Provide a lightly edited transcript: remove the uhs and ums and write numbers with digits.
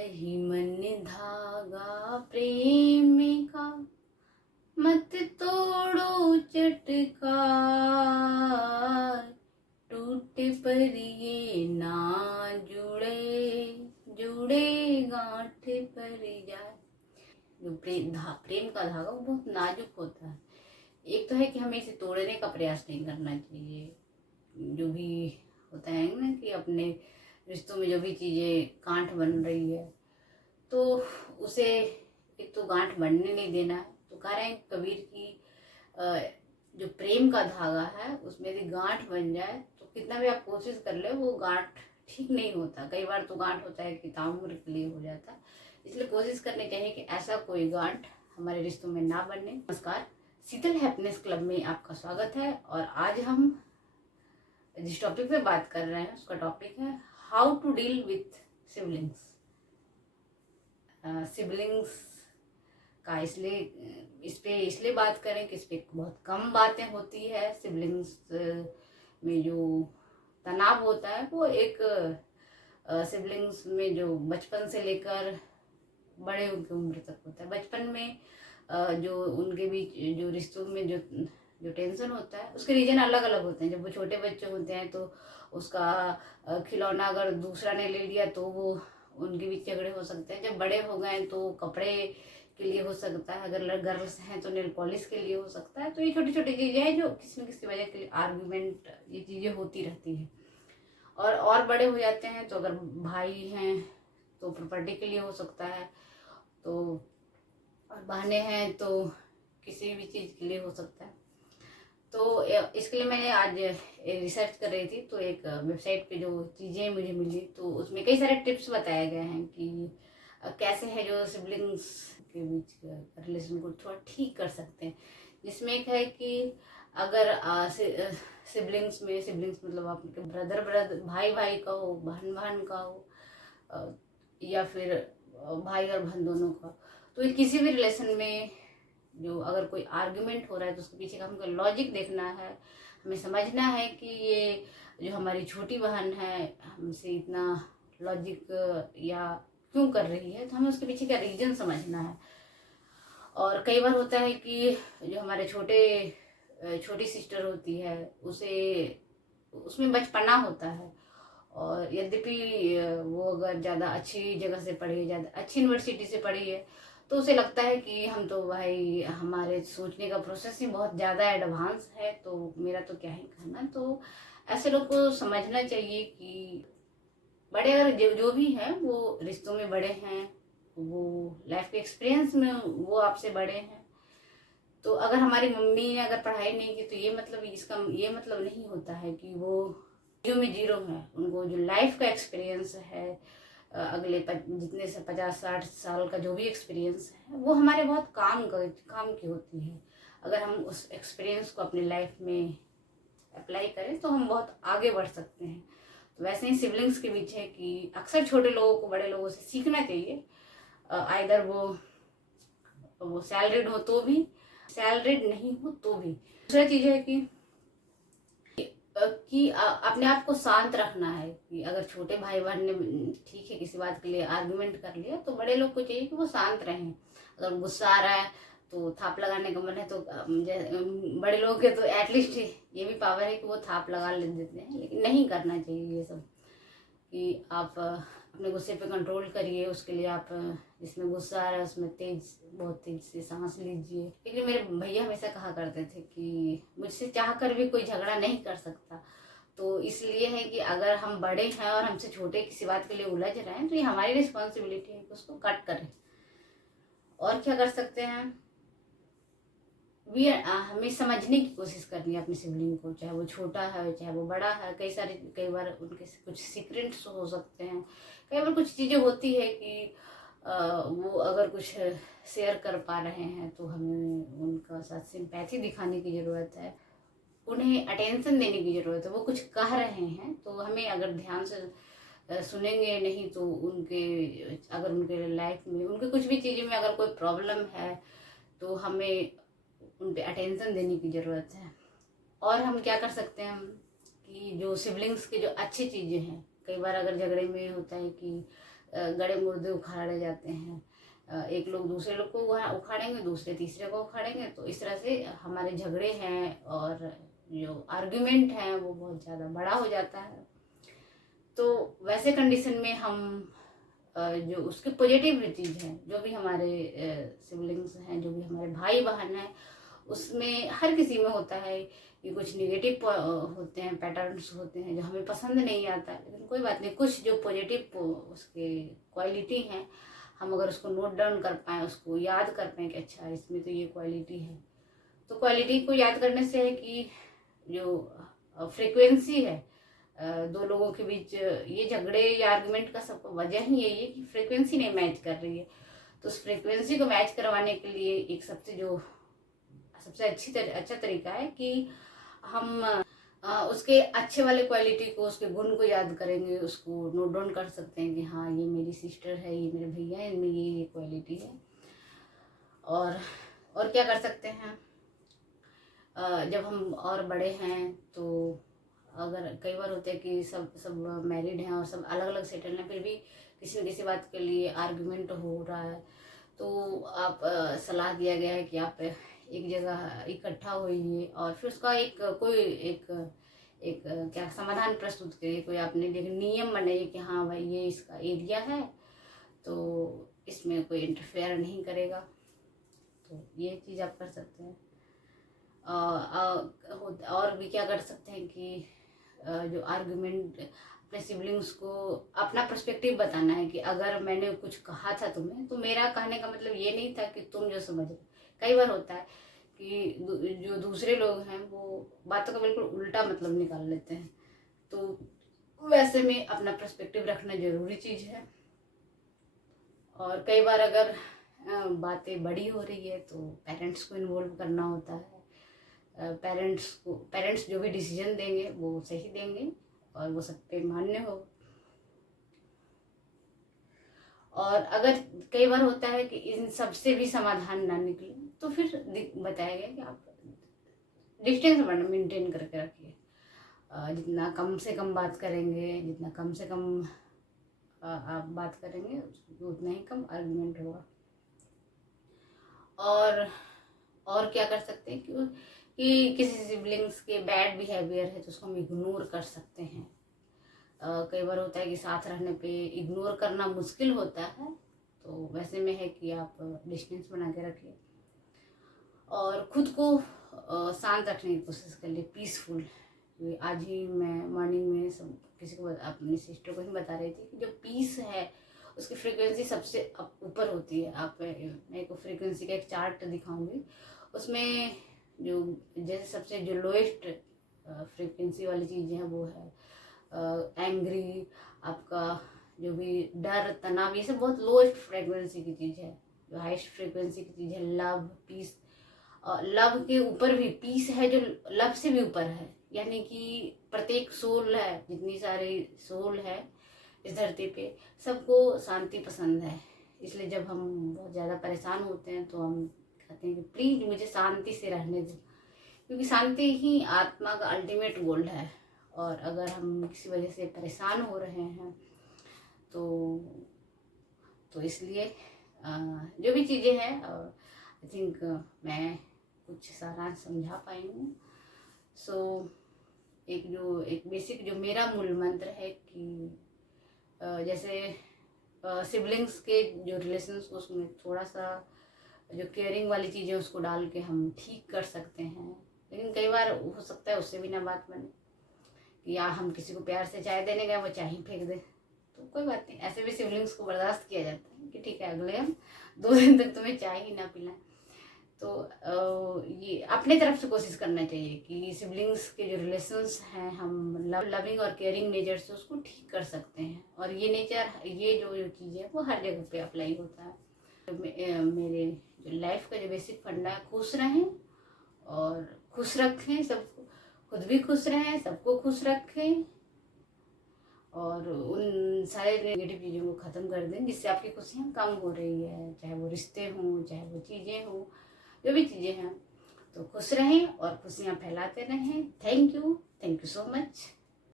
रही मन धागा प्रेम का, मत तोड़ो चटकार, टूटे पर ये ना जुड़े, जुड़े गांठ पर जाए। जो प्रेम का धागा वो बहुत नाजुक होता है। एक तो है कि हमें इसे तोड़ने का प्रयास नहीं करना चाहिए। जो भी होता है ना कि अपने रिश्तों में जो भी चीज़ें गांठ बन रही है तो उसे एक तो गांठ बनने नहीं देना है। तो कह रहे हैं कबीर की जो प्रेम का धागा है उसमें यदि गांठ बन जाए तो कितना भी आप कोशिश कर ले वो गांठ ठीक नहीं होता। कई बार तो गांठ होता है कि ताउम्र के लिए हो जाता है। इसलिए कोशिश करनी चाहिए कि ऐसा कोई गांठ हमारे रिश्तों में ना बने। नमस्कार, शीतल हैप्पीनेस क्लब में आपका स्वागत है। और आज हम जिस टॉपिक पे बात कर रहे हैं उसका टॉपिक है how to deal with siblings. Siblings का इसलिए बात करें कि इस पे बहुत कम बातें होती है। सिबलिंग्स में जो तनाव होता है वो एक सिबलिंग्स में जो बचपन से लेकर बड़े उनकी उम्र तक होता है। बचपन में जो उनके बीच जो रिश्तों में जो टेंशन होता है उसके रीजन अलग अलग होते हैं। जब वो छोटे बच्चे होते हैं तो उसका खिलौना अगर दूसरा ने ले लिया तो वो उनके बीच झगड़े हो सकते हैं। जब बड़े हो गए तो कपड़े के लिए हो सकता है, अगर गर्ल्स हैं तो नेल पॉलिश के लिए हो सकता है। तो ये छोटी छोटी चीज़ें हैं जो किसी न किसी वजह के लिए आर्ग्यूमेंट ये चीज़ें होती रहती हैं। और बड़े हो जाते हैं तो अगर भाई हैं तो प्रॉपर्टी के लिए हो सकता है, तो और बहनें हैं तो किसी भी चीज़ के लिए हो सकता है। तो इसके लिए मैंने आज रिसर्च कर रही थी तो एक वेबसाइट पे जो चीज़ें मुझे मिली तो उसमें कई सारे टिप्स बताए गए हैं कि कैसे है जो सिबलिंग्स के बीच रिलेशन को थोड़ा ठीक कर सकते हैं। जिसमें एक है कि अगर सिबलिंग्स मतलब आपके ब्रदर भाई का हो, बहन का हो, या फिर भाई और बहन दोनों का। तो किसी भी रिलेशन में जो अगर कोई आर्ग्यूमेंट हो रहा है तो उसके पीछे का हमको लॉजिक देखना है। हमें समझना है कि ये जो हमारी छोटी बहन है हमसे इतना लॉजिक या क्यों कर रही है, तो हमें उसके पीछे का रीजन समझना है। और कई बार होता है कि जो हमारे छोटी सिस्टर होती है उसे उसमें बचपना होता है, और यद्यपि वो अगर ज़्यादा अच्छी जगह से पढ़ी है, ज़्यादा अच्छी यूनिवर्सिटी से पढ़ी है, तो उसे लगता है कि हम तो भाई हमारे सोचने का प्रोसेस ही बहुत ज़्यादा एडवांस है तो मेरा तो क्या ही कहना। तो ऐसे लोग को समझना चाहिए कि बड़े अगर जो भी हैं वो रिश्तों में बड़े हैं, वो लाइफ के एक्सपीरियंस में वो आपसे बड़े हैं। तो अगर हमारी मम्मी ने अगर पढ़ाई नहीं की तो ये मतलब नहीं होता है कि वो जीरो है। उनको जो लाइफ का एक्सपीरियंस है अगले जितने से 50-60 साल का जो भी एक्सपीरियंस है वो हमारे बहुत काम की होती है। अगर हम उस एक्सपीरियंस को अपनी लाइफ में अप्लाई करें तो हम बहुत आगे बढ़ सकते हैं। तो वैसे ही सिबलिंग्स के बीच है कि अक्सर छोटे लोगों को बड़े लोगों से सीखना चाहिए। आइदर वो सैलरीड हो तो भी, सैलरीड नहीं हो तो भी। दूसरा चीज़ है कि अपने आप को शांत रखना है कि अगर छोटे भाई बहन ने ठीक है किसी बात के लिए आर्गुमेंट कर लिया तो बड़े लोग को चाहिए कि वो शांत रहें। अगर गुस्सा आ रहा है तो थाप लगाने का मन है तो बड़े लोग के तो एटलीस्ट ये भी पावर है कि वो थाप लगा ले देते हैं। लेकिन नहीं करना चाहिए ये सब कि आप अपने गुस्से पे कंट्रोल करिए। उसके लिए आप जिसमें गुस्सा आ रहा है उसमें बहुत तेज से सांस लीजिए। लेकिन मेरे भैया हमेशा कहा करते थे कि मुझसे चाह कर भी कोई झगड़ा नहीं कर सकता। तो इसलिए है कि अगर हम बड़े हैं और हमसे छोटे किसी बात के लिए उलझ रहे हैं तो ये हमारी रिस्पॉन्सिबिलिटी है कि उसको कट करें। और क्या कर सकते हैं, हमें समझने की कोशिश करनी है अपनी सिबलिंग को, चाहे वो छोटा है चाहे वो बड़ा है। कई बार उनके कुछ सीक्रेट्स हो सकते हैं। कई बार कुछ चीज़ें होती है कि वो अगर कुछ शेयर कर पा रहे हैं तो हमें उनका साथ सिंपैथी दिखाने की ज़रूरत है, उन्हें अटेंशन देने की ज़रूरत है। वो कुछ कह रहे हैं तो हमें अगर ध्यान से सुनेंगे नहीं तो अगर उनके लाइफ में उनके कुछ भी चीज़ों में अगर कोई प्रॉब्लम है तो हमें उन पे अटेंशन देने की ज़रूरत है। और हम क्या कर सकते हैं कि जो सिबलिंग्स के जो अच्छी चीज़ें हैं, कई बार अगर झगड़े में होता है कि गड़े मुर्दे उखाड़े जाते हैं। एक लोग दूसरे लोग को उखाड़ेंगे, दूसरे तीसरे को उखाड़ेंगे, तो इस तरह से हमारे झगड़े हैं और जो आर्ग्यूमेंट है वो बहुत ज़्यादा बड़ा हो जाता है। तो वैसे कंडीशन में हम जो उसकी पॉजिटिव चीज़ है, जो भी हमारे सिबलिंग्स हैं, जो भी हमारे भाई बहन हैं, उसमें हर किसी में होता है कि कुछ निगेटिव होते हैं, पैटर्न्स होते हैं जो हमें पसंद नहीं आता, लेकिन कोई बात नहीं, कुछ जो पॉजिटिव उसके क्वालिटी हैं, हम अगर उसको नोट डाउन कर पाएँ, उसको याद कर पाएँ कि अच्छा इसमें तो ये क्वालिटी है। तो क्वालिटी को याद करने से है कि जो फ्रिक्वेंसी है दो लोगों के बीच, ये झगड़े या आर्गुमेंट का सब वजह ही यही है कि फ्रिक्वेंसी नहीं मैच कर रही है। तो उस फ्रिक्वेंसी को मैच करवाने के लिए एक सबसे अच्छा तरीका है कि हम उसके अच्छे वाले क्वालिटी को, उसके गुण को याद करेंगे, उसको नोट डाउन कर सकते हैं कि हाँ ये मेरी सिस्टर है, ये मेरे भैया है, इनमें ये क्वालिटी है। और क्या कर सकते हैं, जब हम और बड़े हैं तो अगर कई बार होता है कि सब मैरिड हैं और सब अलग अलग सेटल हैं, फिर भी किसी न किसी बात के लिए आर्गुमेंट हो रहा है, तो आप सलाह दिया गया है कि आप एक जगह इकट्ठा होइए और फिर उसका एक क्या समाधान प्रस्तुत करिए। कोई आपने नियम बनाइए कि हाँ भाई ये इसका एरिया है, तो इसमें कोई इंटरफेयर नहीं करेगा। तो ये चीज़ आप कर सकते हैं। और भी क्या कर सकते हैं कि जो आर्गुमेंट, अपने सिबलिंग्स को अपना पर्सपेक्टिव बताना है कि अगर मैंने कुछ कहा था तुम्हें, तो मेरा कहने का मतलब ये नहीं था कि तुम जो समझ रहे। कई बार होता है कि जो दूसरे लोग हैं वो बातों का बिल्कुल उल्टा मतलब निकाल लेते हैं, तो वैसे में अपना पर्सपेक्टिव रखना जरूरी चीज़ है। और कई बार अगर बातें बड़ी हो रही है तो पेरेंट्स को इन्वॉल्व करना होता है। पेरेंट्स जो भी डिसीजन देंगे वो सही देंगे और वो सब पे मान्य हो। और अगर कई बार होता है कि इन सब से भी समाधान ना निकले, तो फिर बताया गया कि आप डिस्टेंस मेंटेन करके रखिए। जितना कम से कम बात करेंगे, जितना कम से कम आप बात करेंगे, उतना ही कम आर्गुमेंट होगा। और क्या कर सकते हैं कि किसी सिबलिंग्स के बैड बिहेवियर है तो उसको हम इग्नोर कर सकते हैं। कई बार होता है कि साथ रहने पे इग्नोर करना मुश्किल होता है, तो वैसे में है कि आप डिस्टेंस बना के रखिए और खुद को शांत रखने की कोशिश करिए, पीसफुल। आज ही मैं मॉर्निंग में सब किसी को, अपनी सिस्टर को ही बता रही थी कि जो पीस है उसकी फ्रीक्वेंसी सबसे ऊपर होती है। मैं को फ्रीक्वेंसी का एक चार्ट दिखाऊंगी, उसमें जो जैसे सबसे जो लोएस्ट फ्रीक्वेंसी वाली चीज़ें हैं वो है एंग्री, आपका जो भी डर, तनाव, ये सब बहुत लोएस्ट फ्रीक्वेंसी की चीज़ है। जो हाईएस्ट फ्रीक्वेंसी की चीज़ है लव, पीस। लव के ऊपर भी पीस है जो लव से भी ऊपर है, यानी कि प्रत्येक सोल है, जितनी सारी सोल है इस धरती पे, सबको शांति पसंद है। इसलिए जब हम बहुत ज़्यादा परेशान होते हैं तो हम कहते हैं कि प्लीज़ मुझे शांति से रहने दो, क्योंकि शांति ही आत्मा का अल्टीमेट गोल है। और अगर हम किसी वजह से परेशान हो रहे हैं तो इसलिए जो भी चीज़ें हैं, आई थिंक मैं कुछ सारांश समझा पाई हूँ। एक बेसिक जो मेरा मूल मंत्र है कि जैसे सिबलिंग्स के जो रिलेशंस को, उसमें थोड़ा सा जो केयरिंग वाली चीज़ें उसको डाल के हम ठीक कर सकते हैं। लेकिन कई बार हो सकता है उससे भी ना बात बने, कि या हम किसी को प्यार से चाय देने गए वो चाय ही फेंक दे, तो कोई बात नहीं, ऐसे भी सिबलिंग्स को बर्दाश्त किया जाता है कि ठीक है अगले हम 2 दिन तक तुम्हें चाय ही ना पिलाएं। तो ये अपने तरफ से कोशिश करना चाहिए कि सिबलिंग्स के जो रिलेशंस हैं हम लविंग और केयरिंग नेचर से उसको ठीक कर सकते हैं। और ये नेचर, ये जो चीज़ है वो हर जगह पे अप्लाई होता है। तो मेरे जो लाइफ का जो बेसिक फंडा है, खुश रहें और खुश रखें सबको, खुद भी खुश रहें, सबको खुश रखें और उन सारे नेगेटिव चीज़ों को ख़त्म कर दें जिससे आपकी खुशियाँ कम हो रही है, चाहे वो रिश्ते हों, चाहे वो चीज़ें हों, जो भी चीज़ें हैं। तो खुश रहें और खुशियाँ फैलाते रहें। Thank you so much.